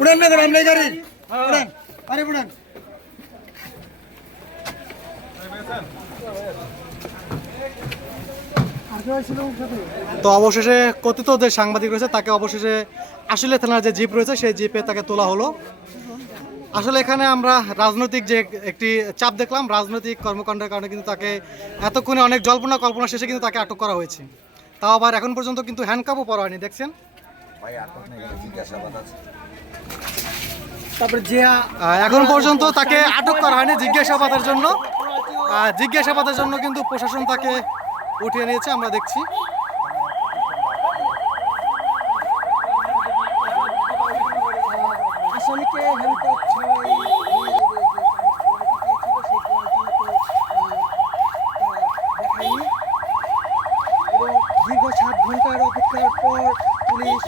উড়ান না করেন নাই গাড়ি উড়ান আরে উড়ান তো অবশেষে কথিত যে সাংবাদিক রয়েছে তাকে অবশেষে আশুলিয়া থানার যে জিপ রয়েছে সেই জিপে তাকে তোলা হলো। আসলে এখানে আমরা রাজনৈতিক যে একটি চাপ দেখলাম, রাজনৈতিক কর্মকাণ্ডের কারণে কিন্তু তাকে এতক্ষণে অনেক জল্পনা কল্পনা শেষে কিন্তু তাকে আটক করা হয়েছে। তাও আবার এখন পর্যন্ত কিন্তু হ্যান্ডকাপও পরা হয়নি, দেখছেন। তারপরে যে এখন পর্যন্ত তাকে আটক করা হয়নি জিজ্ঞাসাবাদের জন্য। জিজ্ঞাসাবাদের জন্য কিন্তু প্রশাসন তাকে উঠিয়ে নিয়েছে, আমরা দেখছি। আসামিকে হ্যান্ডকাপ ছাড়াই দেখায়নি এবং দীর্ঘ 7 ঘন্টার অপেক্ষার পর পুলিশ